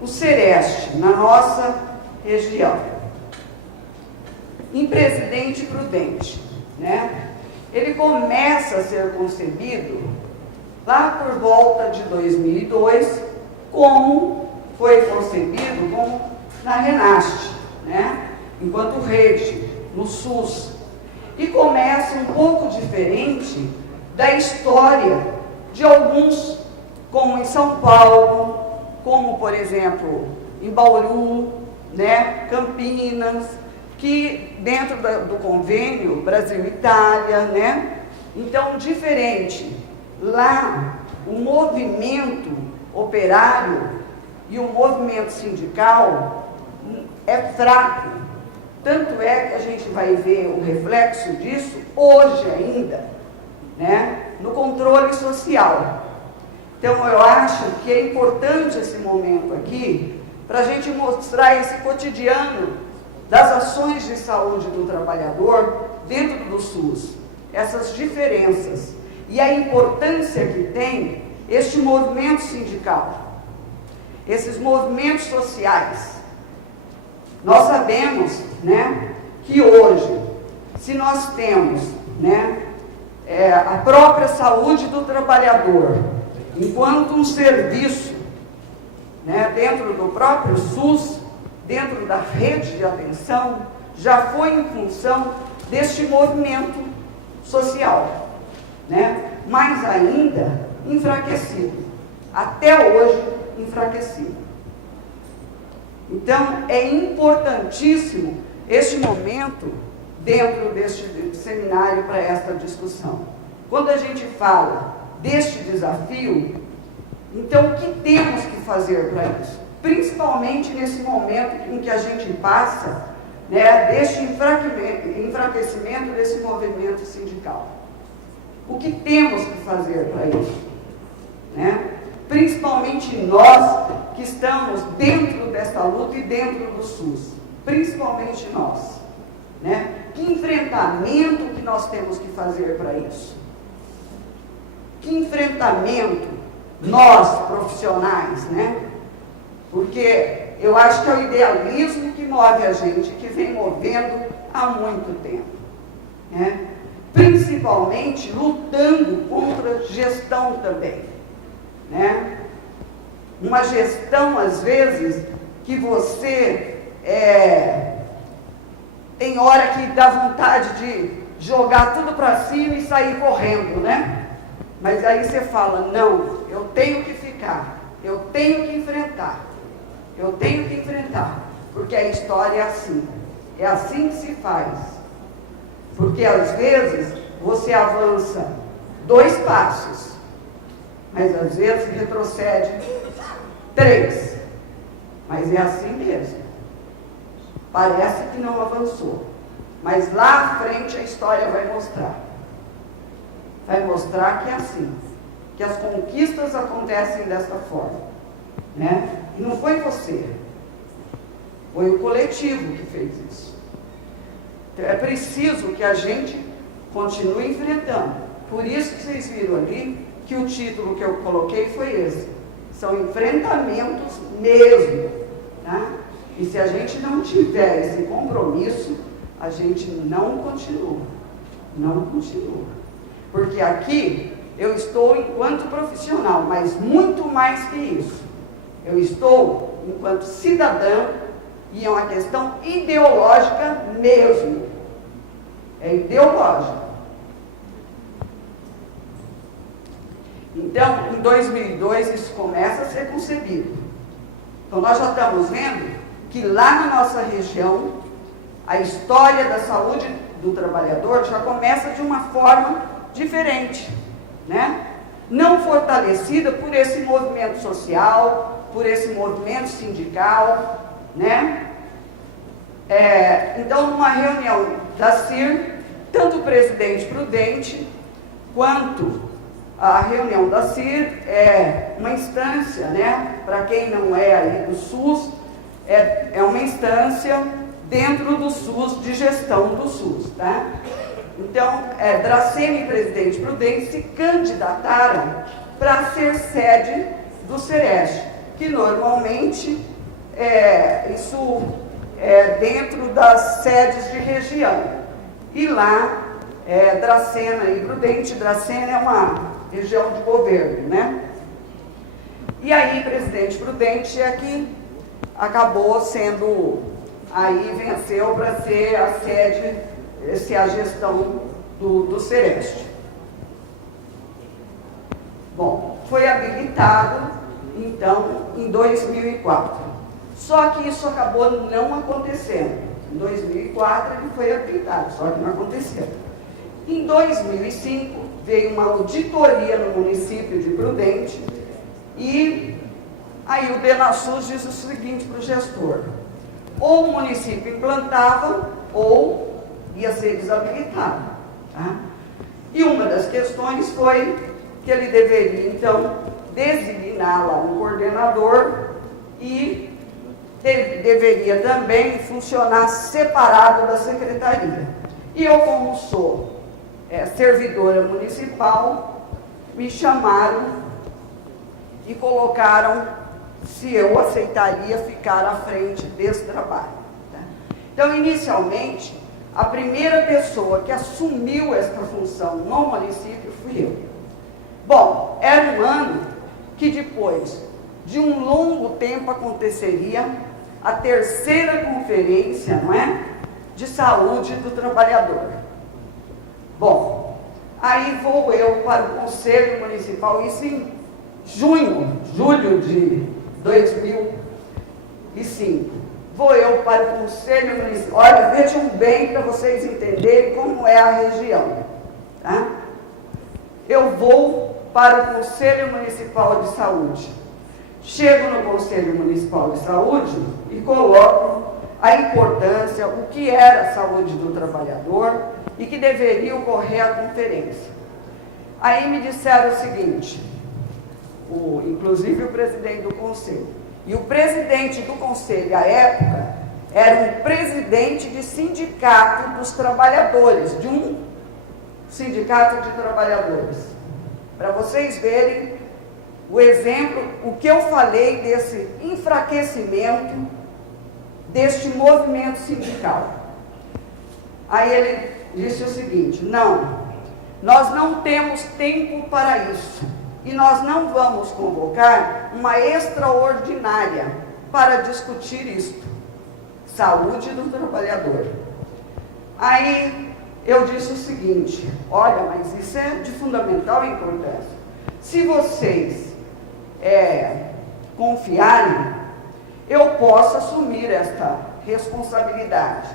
o Sereste na nossa região. Em Presidente Prudente, né? Ele começa a ser concebido lá por volta de 2002, como foi concebido na Renast, né? Enquanto rede, no SUS. E começa um pouco diferente da história de alguns, como em São Paulo, como, por exemplo, em Bauru, né? Campinas, que dentro do convênio Brasil-Itália, né? Então, diferente. Lá, o movimento operário e o movimento sindical é fraco. Tanto é que a gente vai ver o reflexo disso hoje ainda, né? No controle social. Então, eu acho que é importante esse momento aqui para a gente mostrar esse cotidiano das ações de saúde do trabalhador dentro do SUS, essas diferenças e a importância que tem este movimento sindical, esses movimentos sociais. Nós sabemos, né, que hoje, se nós temos, né, a própria saúde do trabalhador, enquanto um serviço, né, dentro do próprio SUS, dentro da rede de atenção, já foi em função deste movimento social, né? Mas ainda enfraquecido, até hoje enfraquecido. Então, é importantíssimo este momento dentro deste seminário para esta discussão. Quando a gente fala deste desafio, então o que temos que fazer para isso? Principalmente nesse momento em que a gente passa, né, deste enfraquecimento desse movimento sindical. O que temos que fazer para isso? Né? Principalmente nós que estamos dentro dessa luta e dentro do SUS. Principalmente nós. Né? Que enfrentamento que nós temos que fazer para isso? Que enfrentamento nós, profissionais, né? Porque eu acho que é o idealismo que move a gente, que vem movendo há muito tempo, né? Principalmente lutando contra gestão também, né? Uma gestão, às vezes, que você tem hora que dá vontade de jogar tudo para cima e sair correndo, né? Mas aí você fala, não, eu tenho que ficar, eu tenho que enfrentar. Eu tenho que enfrentar, porque a história é assim que se faz. Porque às vezes você avança 2 passos, mas às vezes retrocede 3. Mas é assim mesmo. Parece que não avançou, mas lá à frente a história vai mostrar. Vai mostrar que é assim, que as conquistas acontecem dessa forma, né? E não foi você, foi o coletivo que fez isso. Então, é preciso que a gente continue enfrentando. Por isso que vocês viram ali que o título que eu coloquei foi esse. São enfrentamentos mesmo, tá? E se a gente não tiver esse compromisso, a gente não continua. Não continua. Porque aqui eu estou enquanto profissional, mas muito mais que isso. Eu estou enquanto cidadã e é uma questão ideológica mesmo. É ideológica. Então, em 2002, isso começa a ser concebido. Então, nós já estamos vendo que lá na nossa região, a história da saúde do trabalhador já começa de uma forma diferente, né? Não fortalecida por esse movimento social, por esse movimento sindical, né? Então, numa reunião da CIR, tanto o presidente Prudente, quanto a reunião da CIR é uma instância, né? Para quem não é aí do SUS, é uma instância dentro do SUS, de gestão do SUS, tá? Então, Dracena e presidente Prudente se candidataram para ser sede do Sereste. que normalmente isso é dentro das sedes de região. E lá, Dracena e Prudente, Dracena é uma região de governo, né? E aí, Presidente Prudente é que acabou sendo, aí venceu para ser a sede, ser a gestão do Sereste. Bom, foi habilitado, então, em 2004. Só que isso acabou não acontecendo. Em 2004 ele foi habilitado, só que não aconteceu. Em 2005 veio uma auditoria no município de Prudente e aí o DENASUS diz o seguinte para o gestor: ou o município implantava ou ia ser desabilitado. Tá? E uma das questões foi que ele deveria, então, designar lá um coordenador e deveria também funcionar separado da secretaria. E eu, como sou servidora municipal, me chamaram e colocaram se eu aceitaria ficar à frente desse trabalho. Tá? Então, inicialmente, a primeira pessoa que assumiu essa função no município fui eu. Bom, era um ano que depois de um longo tempo aconteceria a terceira conferência, não é? De saúde do trabalhador. Bom, aí vou eu para o Conselho Municipal, isso em julho de 2005. Vou eu para o Conselho Municipal. Olha, vejam bem para vocês entenderem como é a região. Tá? Eu vou para o Conselho Municipal de Saúde. Chego no Conselho Municipal de Saúde e coloco a importância, o que era a saúde do trabalhador e que deveria ocorrer a conferência. Aí me disseram o seguinte, inclusive o presidente do Conselho, e o presidente do Conselho, à época, era um presidente de sindicato dos trabalhadores, de um sindicato de trabalhadores. Para vocês verem o exemplo, o que eu falei desse enfraquecimento deste movimento sindical. Aí ele disse o seguinte: não, nós não temos tempo para isso e nós não vamos convocar uma extraordinária para discutir isto, saúde do trabalhador. Aí eu disse o seguinte: olha, mas isso é de fundamental importância. Se vocês confiarem, eu posso assumir esta responsabilidade.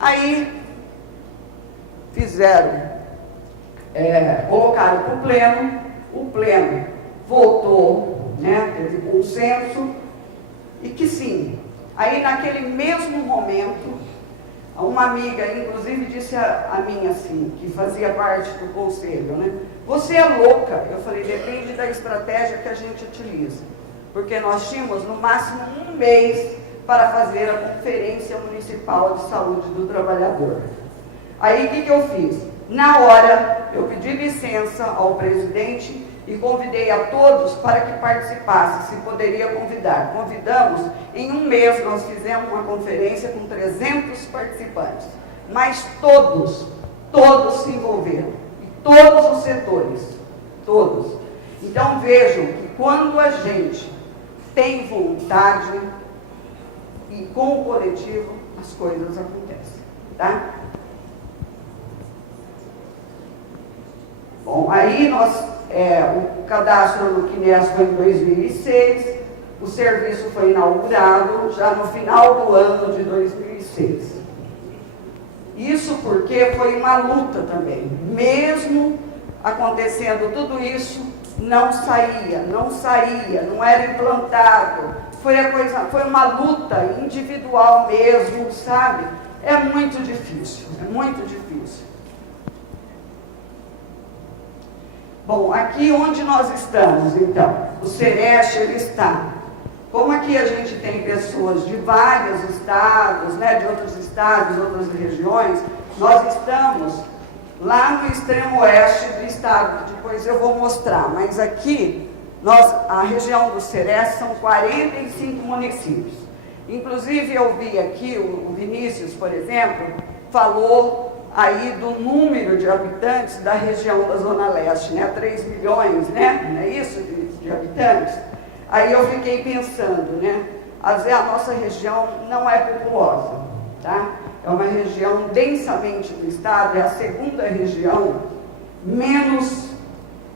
Aí colocaram para o pleno votou, né, teve consenso, e que sim. Aí naquele mesmo momento, uma amiga, inclusive, disse a mim assim, que fazia parte do conselho, né? Você é louca. Eu falei, depende da estratégia que a gente utiliza. Porque nós tínhamos, no máximo, um mês para fazer a Conferência Municipal de Saúde do Trabalhador. Aí, o que eu fiz? Na hora, eu pedi licença ao presidente e convidei a todos para que participassem, se poderia convidar. Convidamos, em um mês nós fizemos uma conferência com 300 participantes, mas todos se envolveram, e todos os setores, todos. Então vejam que quando a gente tem vontade e com o coletivo, as coisas acontecem, tá? Bom, aí o cadastro no CNES foi em 2006, o serviço foi inaugurado já no final do ano de 2006. Isso porque foi uma luta também. Mesmo acontecendo tudo isso, não saía, não era implantado. Foi uma luta individual mesmo, sabe? É muito difícil, é muito difícil. Bom, aqui onde nós estamos, então, o Sereste, ele está. Como aqui a gente tem pessoas de vários estados, né, de outros estados, outras regiões, nós estamos lá no extremo oeste do estado, que depois eu vou mostrar, mas aqui a região do Ceresce são 45 municípios. Inclusive, eu vi aqui, o Vinícius, por exemplo, falou aí do número de habitantes da região da Zona Leste, né? 3 milhões, né? Não é isso, de habitantes? Aí eu fiquei pensando, né? Às vezes a nossa região não é populosa, tá? É uma região densamente do estado, é a segunda região menos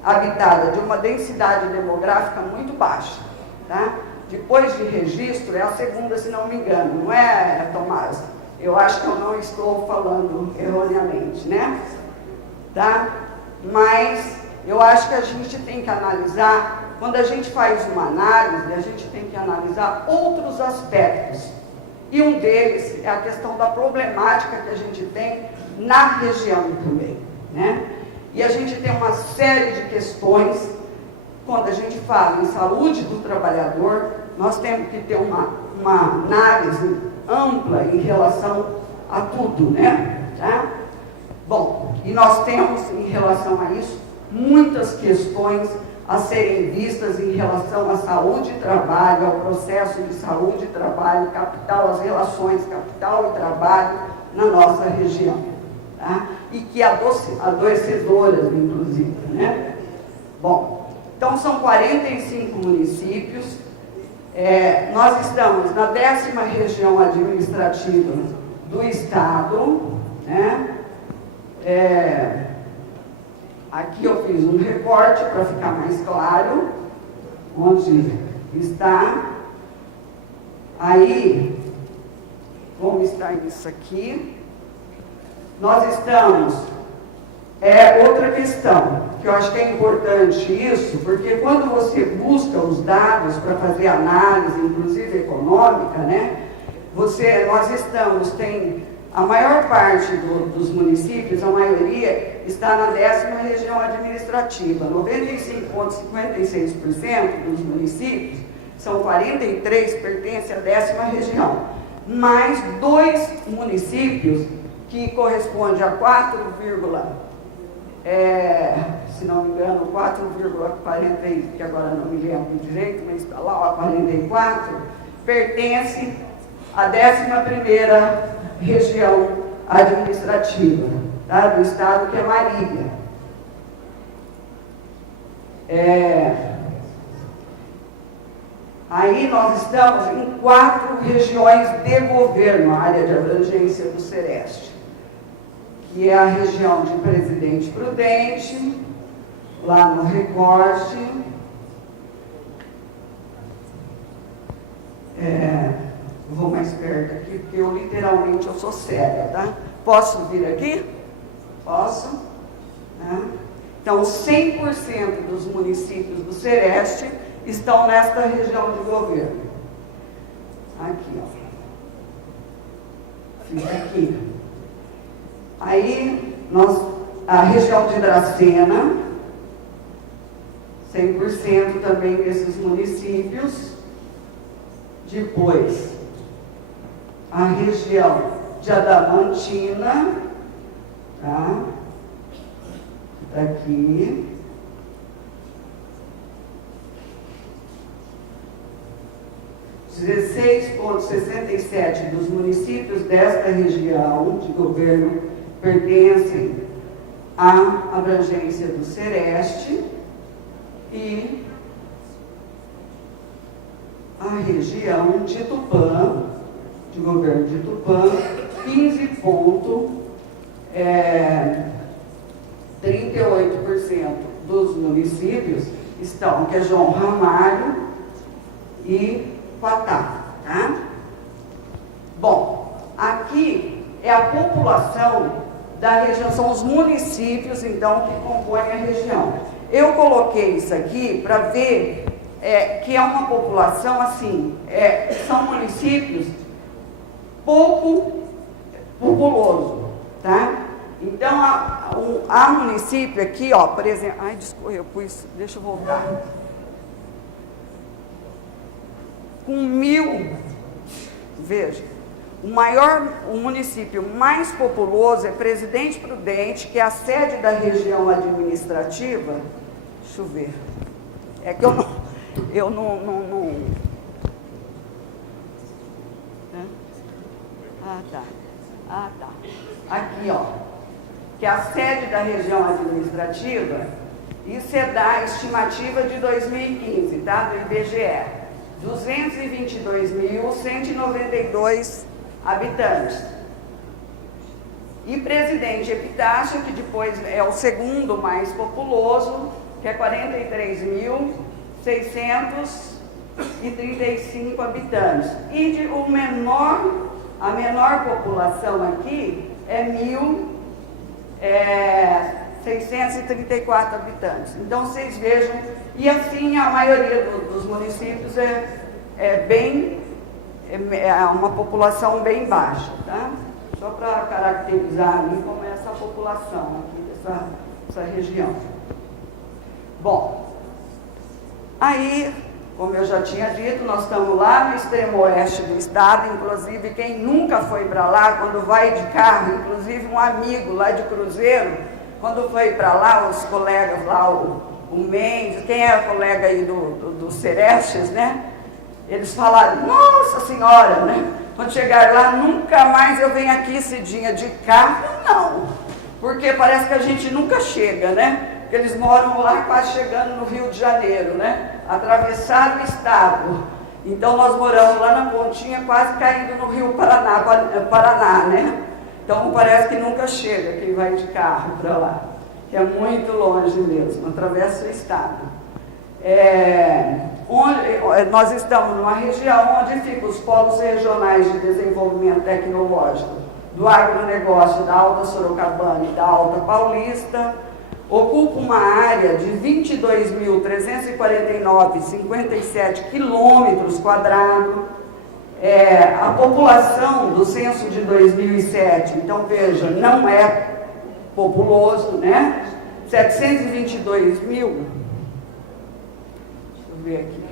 habitada, de uma densidade demográfica muito baixa, tá? Depois de Registro, é a segunda, se não me engano, não é, Tomás? Eu acho que eu não estou falando erroneamente, né? Tá? Mas eu acho que a gente tem que analisar, quando a gente faz uma análise, a gente tem que analisar outros aspectos. E um deles é a questão da problemática que a gente tem na região também, né? E a gente tem uma série de questões, quando a gente fala em saúde do trabalhador, nós temos que ter uma análise ampla em relação a tudo, né? Tá? Bom, e nós temos, em relação a isso, muitas questões a serem vistas em relação à saúde e trabalho, ao processo de saúde e trabalho, capital, as relações capital e trabalho na nossa região, tá? E que adoecedoras, inclusive, né? Bom, então são 45 municípios, nós estamos na 10ª região administrativa do estado, né? Aqui eu fiz um recorte para ficar mais claro onde está. Aí, como está isso aqui? Nós estamos, outra questão, que eu acho que é importante isso, porque quando você busca os dados para fazer análise, inclusive econômica, né? Tem a maior parte dos municípios, a maioria, está na 10ª região administrativa. 95,56% dos municípios, são 43, pertencem à 10ª região. Mais 2 municípios, que corresponde a 4, se não me engano, 4,40, que agora não me lembro direito, mas está lá, 44, pertence à 11ª região administrativa, tá, do estado, que é Marília. Aí nós estamos em 4 regiões de governo, a área de abrangência do Ceresce, que é a região de Presidente Prudente, lá no recorte, vou mais perto aqui, porque eu literalmente sou séria, tá? Posso vir aqui? Posso? Né? Então, 100% dos municípios do Ceresce estão nesta região de governo. Aqui, ó. Fica aqui. Aí, a região de Dracena, 100% também desses municípios. Depois, a região de Adamantina, tá? Daqui. R$ 16,67% dos municípios desta região de governo pertencem à abrangência do Ceresce, e a região de Tupã, de governo de Tupã, 15,38% dos municípios estão, que é João Ramalho e Quatá, tá? Bom, aqui é a população da região, são os municípios, então, que compõem a região. Eu coloquei isso aqui para ver que é uma população, assim, são municípios pouco populoso, tá? Então, a município aqui, ó, por exemplo, desculpa, deixa eu voltar. Com 1.000, veja, o município mais populoso é Presidente Prudente, que é a sede da região administrativa. Deixa eu ver. É que eu não... Eu não. Ah, tá. Aqui, ó. Que é a sede da região administrativa, isso é da estimativa de 2015, tá? Do IBGE. 222.192 habitantes. E Presidente Epitácio, que depois é o segundo mais populoso, que é 43.635 habitantes. E a menor população aqui é 1.634 habitantes. Então, vocês vejam, e assim a maioria dos municípios é uma população bem baixa, tá? Só para caracterizar ali como é essa população aqui dessa região. Bom, aí, como eu já tinha dito, nós estamos lá no extremo oeste do estado, inclusive quem nunca foi para lá, quando vai de carro, inclusive um amigo lá de Cruzeiro, quando foi para lá, os colegas lá, o Mendes, quem é colega aí do Serestes, né? Eles falaram, nossa senhora, né? Quando chegar lá, nunca mais eu venho aqui, Cidinha, de carro, não. Porque parece que a gente nunca chega, né? Porque eles moram lá quase chegando no Rio de Janeiro, né? Atravessaram o estado. Então nós moramos lá na pontinha, quase caindo no Rio Paraná, né? Então parece que nunca chega quem vai de carro para lá. Que é muito longe mesmo, atravessa o estado. Nós estamos numa região onde ficam os polos regionais de desenvolvimento tecnológico do agronegócio da Alta Sorocabana e da Alta Paulista, ocupa uma área de 22.349,57 quilômetros quadrados. A população do censo de 2007, então veja, não é populoso, né? 722 mil, deixa eu ver aqui,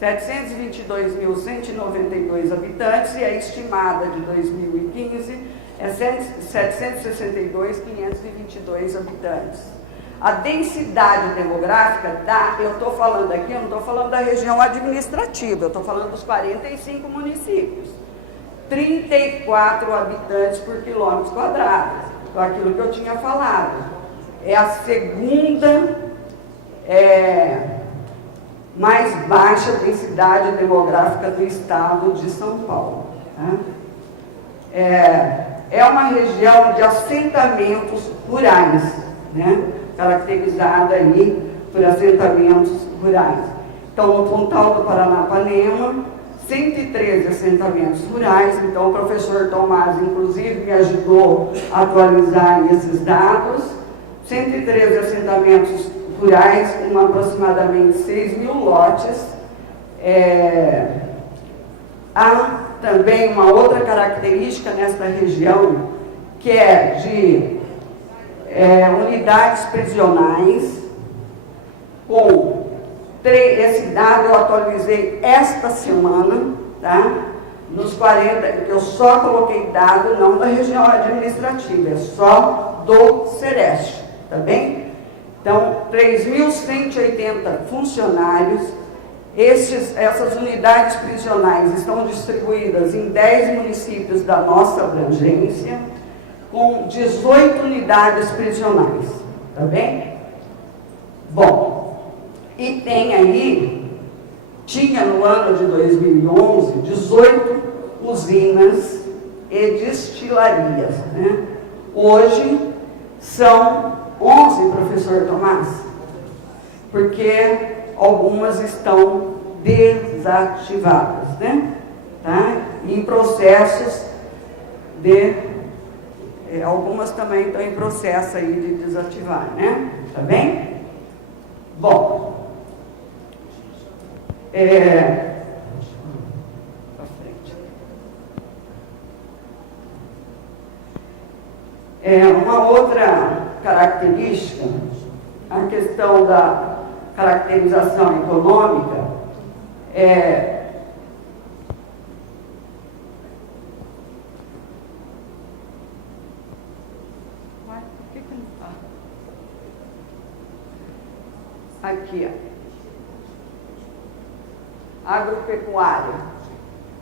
722.192 habitantes, e a estimada de 2015 é 762.522 habitantes. A densidade demográfica, eu estou falando aqui, eu não estou falando da região administrativa, eu estou falando dos 45 municípios. 34 habitantes por quilômetro quadrado, então aquilo que eu tinha falado. É a segunda mais baixa densidade demográfica do estado de São Paulo. Tá? É uma região de assentamentos rurais, né? Caracterizada aí por assentamentos rurais. Então, no Pontal do Paranapanema, 113 assentamentos rurais. Então, o professor Tomás, inclusive, me ajudou a atualizar esses dados. 113 assentamentos rurais, com aproximadamente 6 mil lotes. Há também uma outra característica nesta região, que é de unidades prisionais, esse dado eu atualizei esta semana, tá? Nos 40, eu só coloquei dado não da região administrativa, é só do Sereste, tá bem? Então, 3.180 funcionários. Essas unidades prisionais estão distribuídas em 10 municípios da nossa abrangência, com 18 unidades prisionais, tá bem? Bom, e tem aí, tinha no ano de 2011, 18 usinas e destilarias, né? Hoje são 11, professor Tomás, porque algumas estão desativadas, né? Tá? Em processos algumas também estão em processo aí de desativar, né? Tá bem? Bom, pra frente. Uma outra característica, a questão da caracterização econômica, aqui, ó. agropecuária,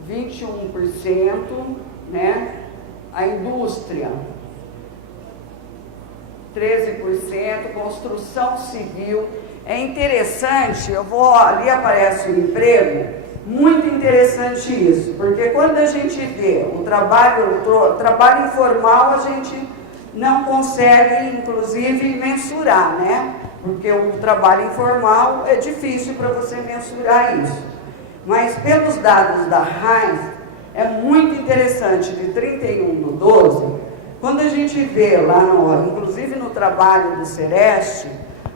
21%, né? A indústria, 13%, construção civil. É interessante, ali aparece o emprego, muito interessante isso, porque quando a gente vê o trabalho informal, a gente não consegue, inclusive, mensurar, né? Porque o trabalho informal é difícil para você mensurar isso. Mas pelos dados da RAIS, é muito interessante, de 31/12, quando a gente vê lá, inclusive no trabalho do Sereste,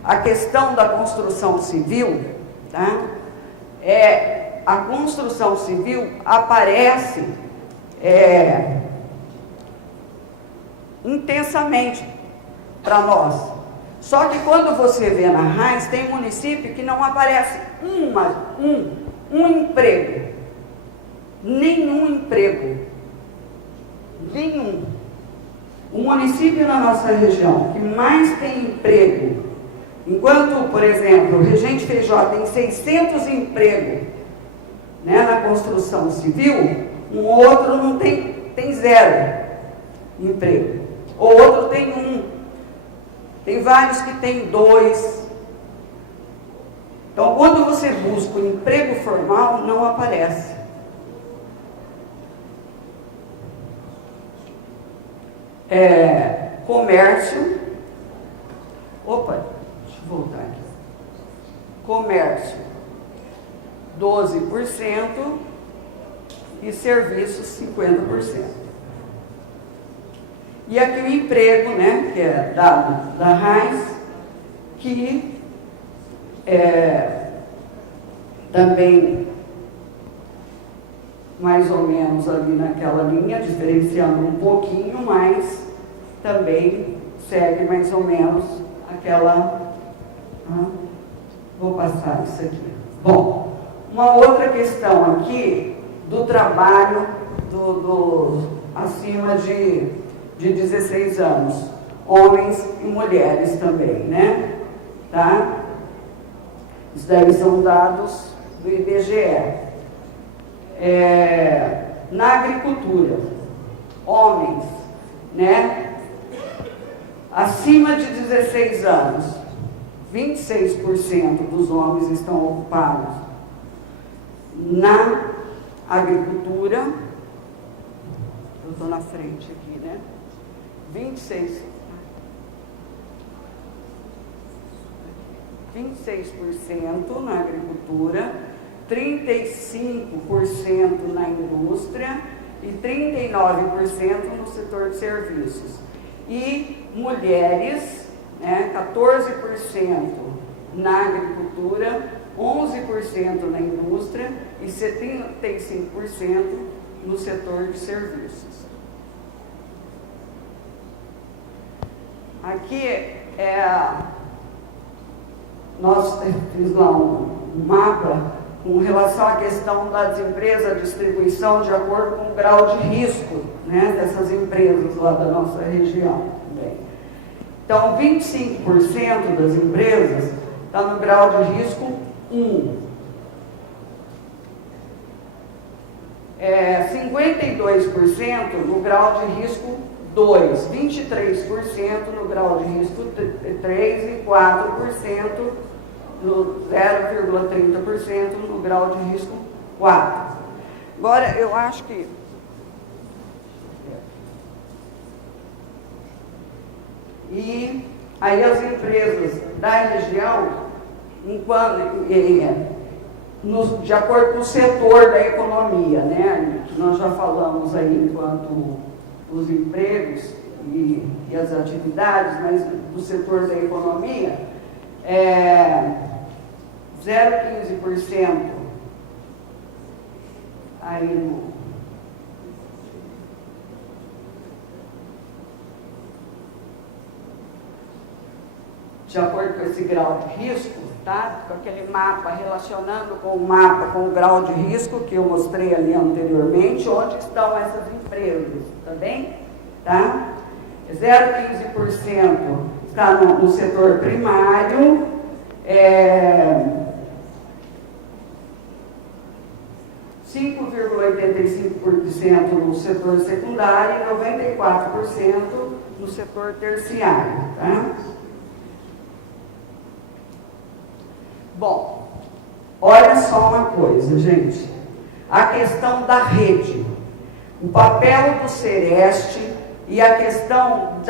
a questão da construção civil, tá? A construção civil aparece intensamente para nós. Só que quando você vê na RAIS, tem município que não aparece um emprego. Nenhum emprego. Nenhum. O município na nossa região que mais tem emprego, enquanto, por exemplo, o Regente Feijó tem 600 empregos, né, na construção civil, um outro não tem 0 emprego. O outro tem 1. Tem vários que tem 2. Então, quando você busca o emprego formal, não aparece. Comércio. Opa, deixa eu voltar aqui. Comércio, 12% e serviços, 50%. E aqui o emprego, né, que é dado da RAIS, que também mais ou menos ali naquela linha, diferenciando um pouquinho, mas também segue mais ou menos aquela... vou passar isso aqui. Bom, uma outra questão aqui do trabalho acima de 16 anos, homens e mulheres também, né? Tá? Isso daí são dados do IBGE. Na agricultura, homens, né? Acima de 16 anos, 26% dos homens estão ocupados na agricultura. Eu estou na frente aqui, né? 26% na agricultura, 35% na indústria e 39% no setor de serviços. E mulheres, né, 14% na agricultura, 11% na indústria e 75% no setor de serviços. Aqui nós fizemos lá um mapa com relação à questão das empresas, a distribuição de acordo com o grau de risco, né, dessas empresas lá da nossa região também. Então, 25% das empresas está no grau de risco 1. 52% no grau de risco 2, 23% no grau de risco 3 e 4% no 0,30% no grau de risco 4. Agora, eu acho que... E aí as empresas da região, de acordo com o setor da economia, né, que nós já falamos aí enquanto os empregos e as atividades, mas do setor da economia, 0,15% aí de acordo com esse grau de risco, tá? Com aquele mapa, relacionando com o mapa, com o grau de risco que eu mostrei ali anteriormente, onde estão essas empresas, tá bem? Tá? 0,15% está no setor primário, 5,85% no setor secundário e 94% no setor terciário. Tá? Bom, olha só uma coisa, gente. A questão da rede, o papel do Sereste e a questão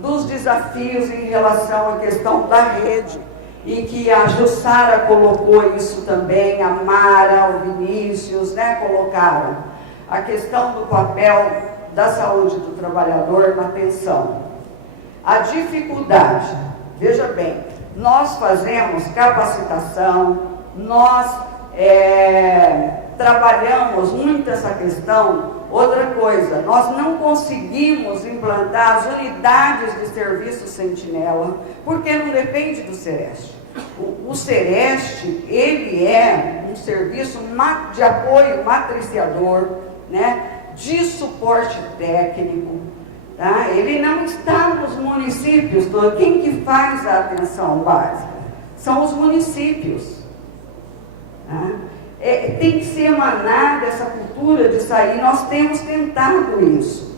dos desafios em relação à questão da rede, em que a Jussara colocou isso também, a Mara, o Vinícius, né, colocaram a questão do papel da saúde do trabalhador na atenção. A dificuldade, veja bem, nós fazemos capacitação, nós trabalhamos muito essa questão. Outra coisa, nós não conseguimos implantar as unidades de serviço sentinela, porque não depende do Sereste. O Sereste, ele é um serviço de apoio matriciador, né, de suporte técnico, tá? Ele não está nos municípios todos. Quem que faz a atenção básica? São os municípios. Tá? Tem que ser emanada essa cultura de sair. Nós temos tentado isso.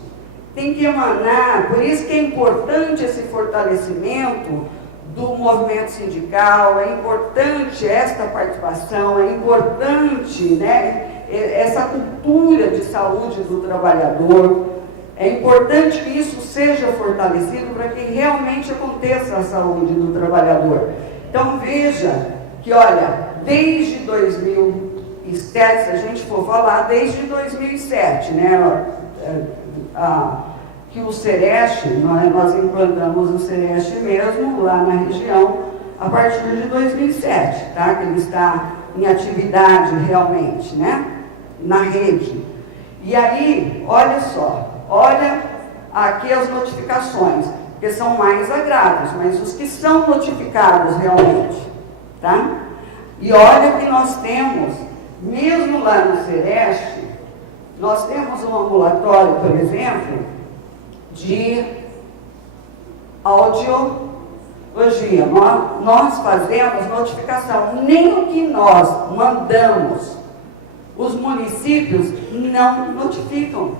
Tem que emanar, por isso que é importante esse fortalecimento do movimento sindical, é importante esta participação, é importante, né, essa cultura de saúde do trabalhador, é importante que isso seja fortalecido para que realmente aconteça a saúde do trabalhador. Então veja que, olha, desde 2007, se a gente for falar, desde 2007, né, que o Sereste, nós implantamos o Sereste mesmo, lá na região, a partir de 2007, tá? Que ele está em atividade realmente, né? Na rede. E aí, olha só, olha aqui as notificações, que são mais agravos, mas os que são notificados realmente, tá? E olha que nós temos, mesmo lá no Sereste, nós temos um ambulatório, por exemplo, de audiologia. Nós fazemos notificação, nem o que nós mandamos, os municípios não notificam.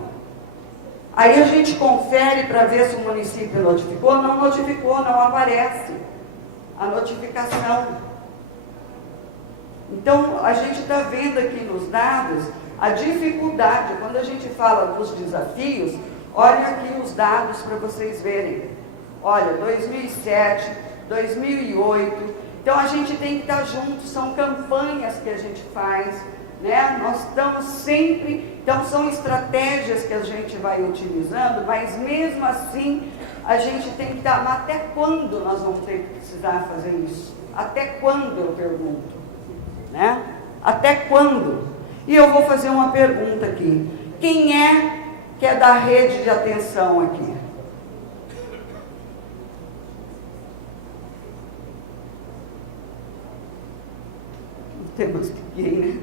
Aí a gente confere para ver se o município notificou, não aparece a notificação. Então, a gente está vendo aqui nos dados a dificuldade, quando a gente fala dos desafios. Olha aqui os dados para vocês verem. Olha, 2007, 2008. Então, a gente tem que estar junto, são campanhas que a gente faz, né? Nós estamos sempre... Então, são estratégias que a gente vai utilizando, mas mesmo assim, a gente tem que estar... Mas até quando nós vamos ter que precisar fazer isso? Até quando, eu pergunto? Né? Até quando? E eu vou fazer uma pergunta aqui. Quem é que é da rede de atenção aqui? Não temos ninguém, né?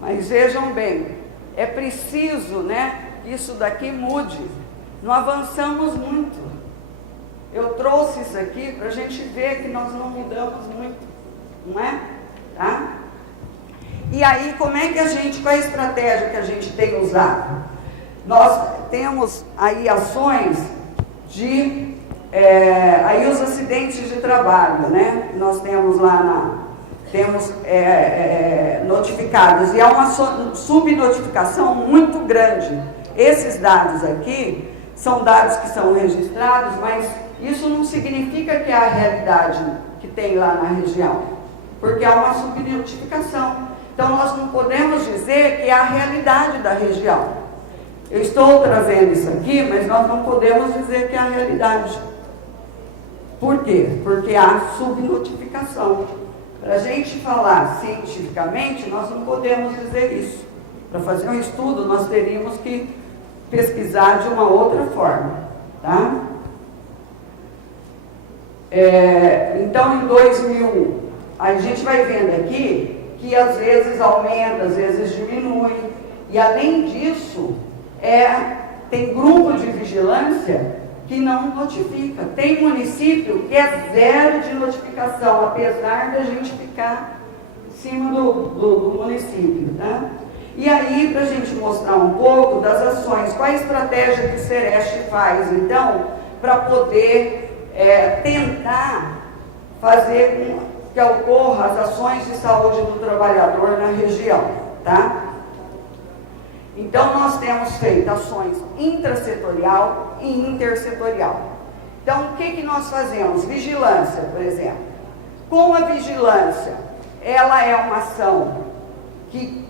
Mas vejam bem, é preciso, né, que isso daqui mude. Não avançamos muito. Eu trouxe isso aqui para a gente ver que nós não mudamos muito, não é? Tá? E aí, como é que a gente, qual é a estratégia que a gente tem usado? Nós temos aí ações de, aí os acidentes de trabalho, né? Nós temos lá, temos notificados, e há uma subnotificação muito grande. Esses dados aqui são dados que são registrados, mas isso não significa que é a realidade que tem lá na região, porque há uma subnotificação. Então, nós não podemos dizer que é a realidade da região. Eu estou trazendo isso aqui, mas nós não podemos dizer que é a realidade. Por quê? Porque há subnotificação. Para a gente falar cientificamente, nós não podemos dizer isso. Para fazer um estudo, nós teríamos que pesquisar de uma outra forma. Tá? Então, em 2000, a gente vai vendo aqui que às vezes aumenta, às vezes diminui, e além disso, tem grupo de vigilância que não notifica. Tem município que é zero de notificação, apesar da gente ficar cima do município, tá? E aí, para a gente mostrar um pouco das ações, qual a estratégia que o Sereste faz, então, para poder tentar fazer com que ocorra as ações de saúde do trabalhador na região, tá? Então, nós temos feito ações intrasetorial e intersetorial. Então, o que nós fazemos? Vigilância, por exemplo. Com a vigilância, ela é uma ação que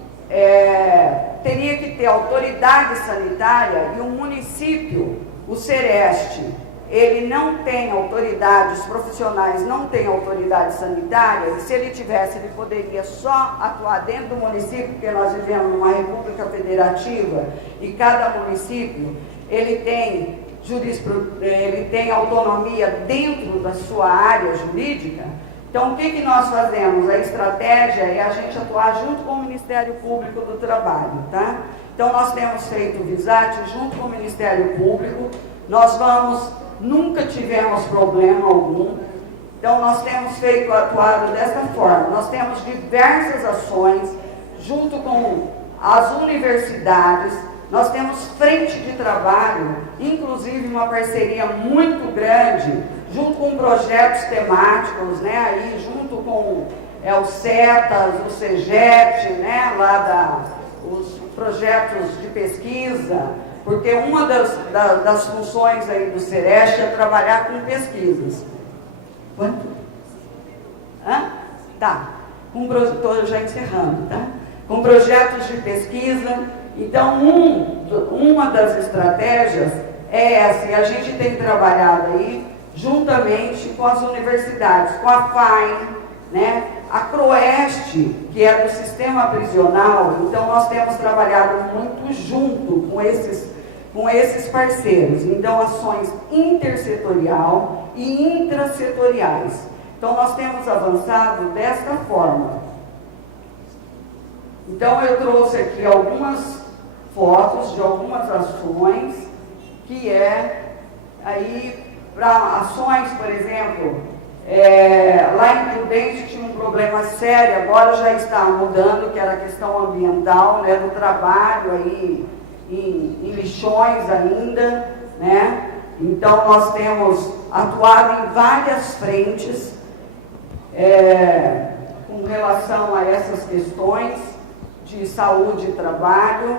teria que ter autoridade sanitária e o município, o Sereste, ele não tem autoridade, os profissionais não têm autoridade sanitária, e se ele tivesse, ele poderia só atuar dentro do município, porque nós vivemos numa república federativa e cada município, ele tem autonomia dentro da sua área jurídica. Então, o que nós fazemos? A estratégia é a gente atuar junto com o Ministério Público do Trabalho, tá? Então, nós temos feito o VISAT junto com o Ministério Público, nunca tivemos problema algum. Então, nós temos atuado dessa forma. Nós temos diversas ações junto com as universidades, nós temos frente de trabalho, inclusive uma parceria muito grande, junto com projetos temáticos, né, aí junto com o CETAS, o CEGET, né, os projetos de pesquisa, porque uma das funções aí do Sereste é trabalhar com pesquisas. Quanto? Tá. Estou já encerrando, tá? Com projetos de pesquisa. Então, uma das estratégias é essa, e a gente tem trabalhado aí juntamente com as universidades, com a FAIN, né? A CROEST, que é do sistema prisional. Então, nós temos trabalhado muito junto com esses parceiros. Então, ações intersetorial e intrasetoriais. Então, nós temos avançado desta forma. Então, eu trouxe aqui algumas fotos de algumas ações, que aí, para ações, por exemplo, lá em Prudente tinha um problema sério, agora já está mudando, que era a questão ambiental, né, do trabalho aí em lixões ainda, né? Então, nós temos atuado em várias frentes com relação a essas questões de saúde e trabalho,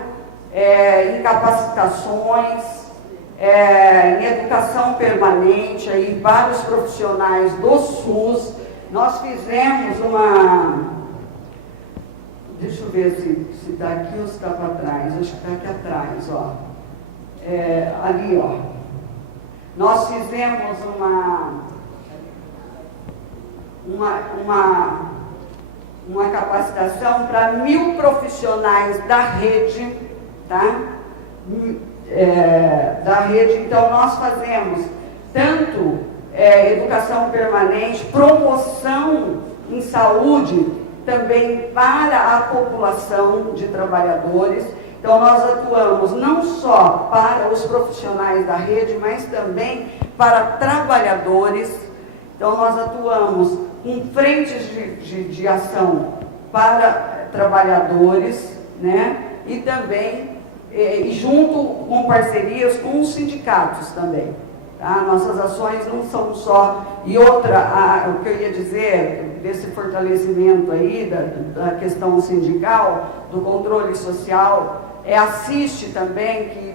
em capacitações, em educação permanente aí para os profissionais do SUS. Nós fizemos deixa eu ver se está aqui ou se está para trás, acho que está aqui atrás, ó. Ali, ó. Nós fizemos uma capacitação para 1000 profissionais da rede, tá? Da rede. Então, nós fazemos tanto educação permanente, promoção em saúde, também para a população de trabalhadores. Então, nós atuamos não só para os profissionais da rede, mas também para trabalhadores. Então, nós atuamos com frentes de ação para trabalhadores, né? E também junto com parcerias com os sindicatos também. Tá? Nossas ações não são só... E outra, o que eu ia dizer, desse fortalecimento aí da questão sindical, do controle social, assiste também que,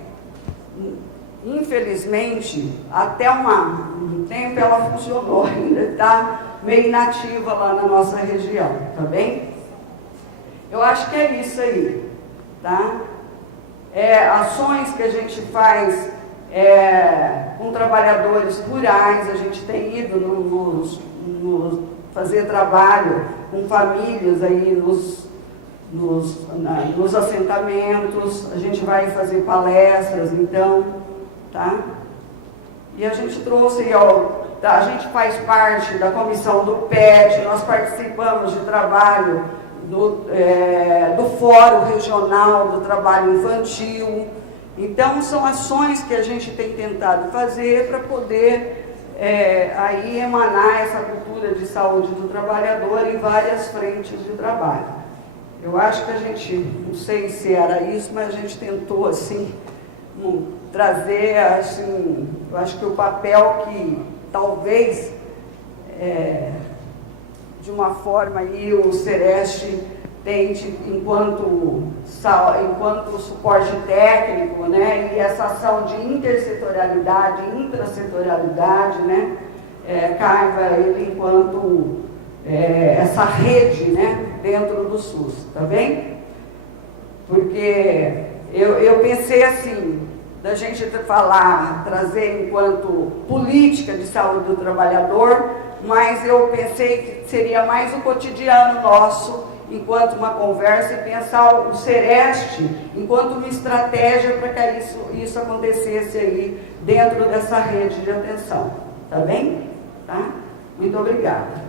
infelizmente, até um tempo ela funcionou, ainda está meio inativa lá na nossa região, tá bem? Eu acho que é isso aí, tá? Ações que a gente faz com trabalhadores rurais, a gente tem ido fazer trabalho com famílias aí nos assentamentos, a gente vai fazer palestras, então, tá? E a gente trouxe, a gente faz parte da comissão do PET, nós participamos de trabalho do Fórum Regional do Trabalho Infantil. Então, são ações que a gente tem tentado fazer para poder aí emanar essa cultura de saúde do trabalhador em várias frentes de trabalho. Eu acho que a gente, não sei se era isso, mas a gente tentou, assim, trazer, assim, eu acho que o papel que talvez, de uma forma aí, o Sereste tente, enquanto suporte técnico, né, e essa ação de intersetorialidade, intrasetorialidade, né, caiba ele enquanto essa rede, né, dentro do SUS, tá bem? Porque eu pensei assim, da gente trazer enquanto política de saúde do trabalhador, mas eu pensei que seria mais o cotidiano nosso, enquanto uma conversa, e pensar o Sereste enquanto uma estratégia para que isso acontecesse aí dentro dessa rede de atenção. Tá bem? Tá? Muito obrigada.